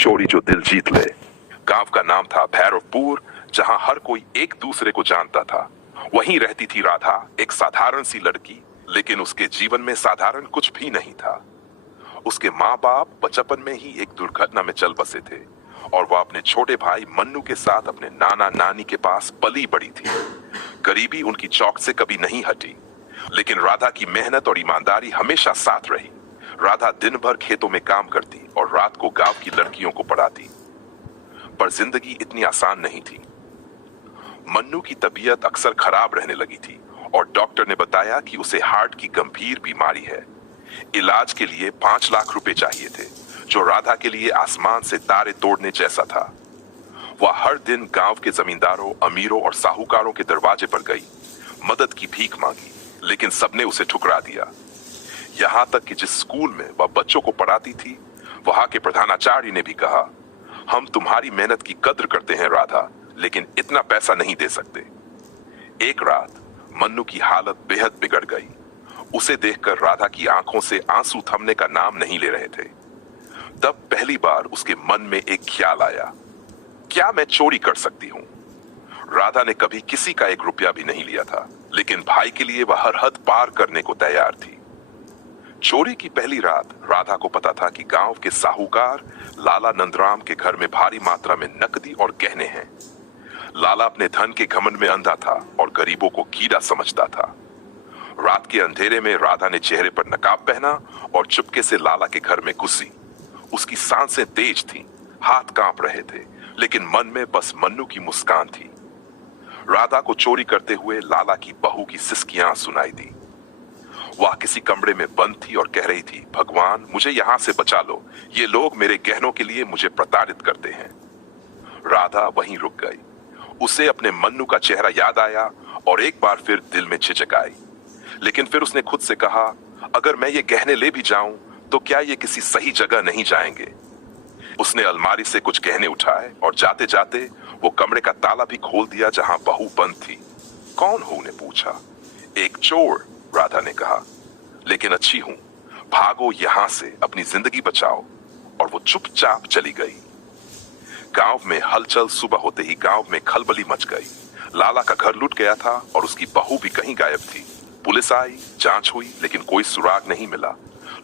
चोरी जो दिल जीत ले। गांव का नाम था भैरवपुर, जहां हर कोई एक दूसरे को जानता था। वहीं रहती थी राधा, एक साधारण सी लड़की, लेकिन उसके जीवन में साधारण कुछ भी नहीं था। उसके माँ बाप बचपन में ही एक दुर्घटना में चल बसे थे और वह अपने छोटे भाई मन्नू के साथ अपने नाना नानी के पास पली बड़ी थी। गरीबी उनकी चौक से कभी नहीं हटी, लेकिन राधा की मेहनत और ईमानदारी हमेशा साथ रही। राधा दिन भर खेतों में काम करती और रात को गांव की लड़कियों को पढ़ाती। पर जिंदगी इतनी आसान नहीं थी। मन्नू की तबीयत अक्सर खराब रहने लगी थी और डॉक्टर ने बताया कि उसे हार्ट की गंभीर बीमारी है। इलाज के लिए 5 लाख रुपए चाहिए थे, जो राधा के लिए आसमान से तारे तोड़ने जैसा था। वह हर दिन गांव के जमींदारों, अमीरों और साहूकारों के दरवाजे पर गई, मदद की भीख मांगी, लेकिन सबने उसे ठुकरा दिया। यहां तक कि जिस स्कूल में वह बच्चों को पढ़ाती थी, वहां के प्रधानाचार्य ने भी कहा, हम तुम्हारी मेहनत की कद्र करते हैं राधा, लेकिन इतना पैसा नहीं दे सकते। एक रात मन्नू की हालत बेहद बिगड़ गई। उसे देखकर राधा की आंखों से आंसू थमने का नाम नहीं ले रहे थे। तब पहली बार उसके मन में एक ख्याल आया, क्या मैं चोरी कर सकती हूं? राधा ने कभी किसी का 1 रुपया भी नहीं लिया था, लेकिन भाई के लिए वह हर हद पार करने को तैयार थी। चोरी की पहली रात राधा को पता था कि गांव के साहूकार लाला नंदराम के घर में भारी मात्रा में नकदी और गहने हैं। लाला अपने धन के घमंड में अंधा था और गरीबों को कीड़ा समझता था। रात के अंधेरे में राधा ने चेहरे पर नकाब पहना और चुपके से लाला के घर में घुसी। उसकी सांसें तेज थीं, हाथ कांप रहे थे, लेकिन मन में बस मन्नू की मुस्कान थी। राधा को चोरी करते हुए लाला की बहू की सिसकियां सुनाई दी। वह किसी कमरे में बंद थी और कह रही थी, भगवान मुझे यहां से बचा लो, ये लोग मेरे गहनों के लिए मुझे प्रताड़ित करते हैं। राधा वहीं रुक गई। उसे अपने मन्नू का चेहरा याद आया और एक बार फिर दिल में झिझक आई। लेकिन फिर उसने खुद से कहा, अगर मैं ये गहने ले भी जाऊं तो क्या ये किसी सही जगह नहीं जाएंगे? उसने अलमारी से कुछ गहने उठाए और जाते जाते वो कमरे का ताला भी खोल दिया जहां बहू बंद थी। कौन हो? ने पूछा। एक चोर, राधा ने कहा, लेकिन अच्छी हूं, भागो यहां से, अपनी जिंदगी बचाओ। और वो चुपचाप चली गई। गांव में हलचल सुबह होते ही गांव में खलबली मच गई। लाला का घर लूट गया था और उसकी बहू भी कहीं गायब थी। पुलिस आई, जांच हुई, लेकिन कोई सुराग नहीं मिला।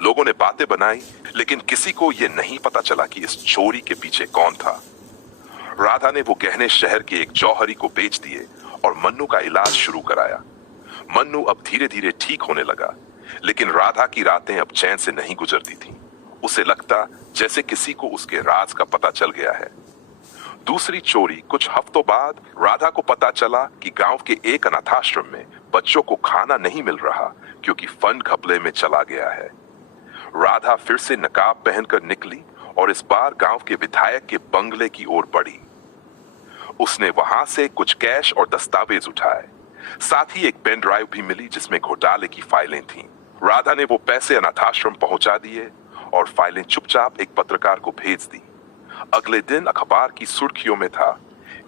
लोगों ने बातें बनाई, लेकिन किसी को यह नहीं पता चला कि इस चोरी के पीछे कौन था। राधा ने वो गहने शहर के एक जौहरी को बेच दिए और मन्नू का इलाज शुरू कराया। मन्नू अब धीरे धीरे ठीक होने लगा, लेकिन राधा की रातें अब चैन से नहीं गुजरती थीं। उसे लगता जैसे किसी को उसके राज का पता चल गया है। दूसरी चोरी कुछ हफ्तों बाद राधा को पता चला कि गांव के एक अनाथाश्रम में बच्चों को खाना नहीं मिल रहा क्योंकि फंड घपले में चला गया है। राधा फिर से नकाब पहनकर निकली और इस बार गांव के विधायक के बंगले की ओर बढ़ी। उसने वहां से कुछ कैश और दस्तावेज उठाए। साथ ही एक पेन ड्राइव भी मिली जिसमें घोटाले की फाइलें थीं। राधा ने वो पैसे अनाथाश्रम पहुंचा दिए और फाइलें चुपचाप एक पत्रकार को भेज दी। अगले दिन अखबार की सुर्खियों में था,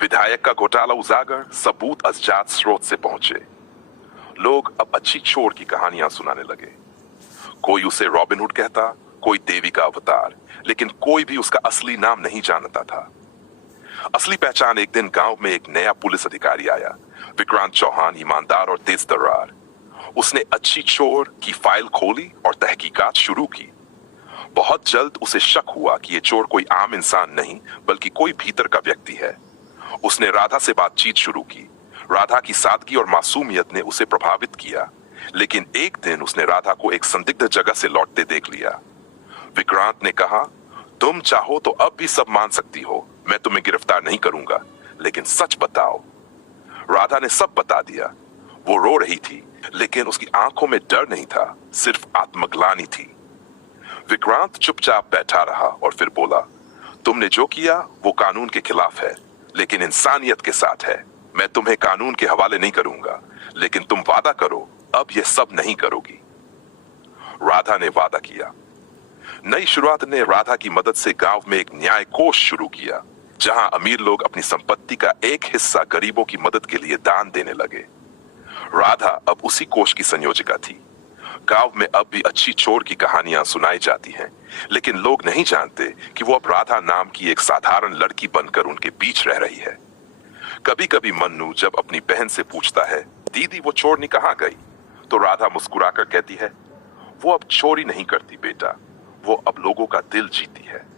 विधायक का घोटाला उजागर, सबूत अज्ञात स्रोत से पहुंचे। लोग अब अच्छी चोर की कहानियां सुनाने लगे। कोई उसे रॉबिनहुड कहता, कोई देवी का अवतार, लेकिन कोई भी उसका असली नाम नहीं जानता था। असली पहचान एक दिन गांव में एक नया पुलिस अधिकारी आया, विक्रांत चौहान, ईमानदार और तेज तर्रार। उसने अच्छी चोर की फाइल खोली और तहकीकात शुरू की। बहुत जल्द उसे शक हुआ कि ये चोर कोई आम इंसान नहीं, बल्कि कोई भीतर का व्यक्ति है। उसने राधा से बातचीत शुरू की। राधा की सादगी और मासूमियत ने उसे प्रभावित किया, लेकिन एक दिन उसने राधा को एक संदिग्ध जगह से लौटते देख लिया। विक्रांत ने कहा, तुम चाहो तो अब भी सब मान सकती हो, मैं तुम्हें गिरफ्तार नहीं करूंगा, लेकिन सच बताओ। राधा ने सब बता दिया। वो रो रही थी, लेकिन उसकी आंखों में डर नहीं था, सिर्फ आत्मग्लानि थी। विक्रांत चुपचाप बैठा रहा और फिर बोला, तुमने जो किया वो कानून के खिलाफ है, लेकिन इंसानियत के साथ है। मैं तुम्हें कानून के हवाले नहीं करूंगा, लेकिन तुम वादा करो अब ये सब नहीं करोगी। राधा ने वादा किया। नई शुरुआत ने राधा की मदद से गांव में एक न्याय कोष शुरू किया, जहां अमीर लोग अपनी संपत्ति का एक हिस्सा गरीबों की मदद के लिए दान देने लगे। राधा अब उसी कोष की संयोजिका थी। गांव में अब भी अच्छी चोर की कहानियां सुनाई जाती हैं, लेकिन लोग नहीं जानते कि वो अब राधा नाम की एक साधारण लड़की बनकर उनके बीच रह रही है। कभी कभी मन्नू जब अपनी बहन से पूछता है, दीदी वो चोरनी कहाँ गई, तो राधा मुस्कुराकर कहती है, वो अब चोरी नहीं करती बेटा, वो अब लोगों का दिल जीती है।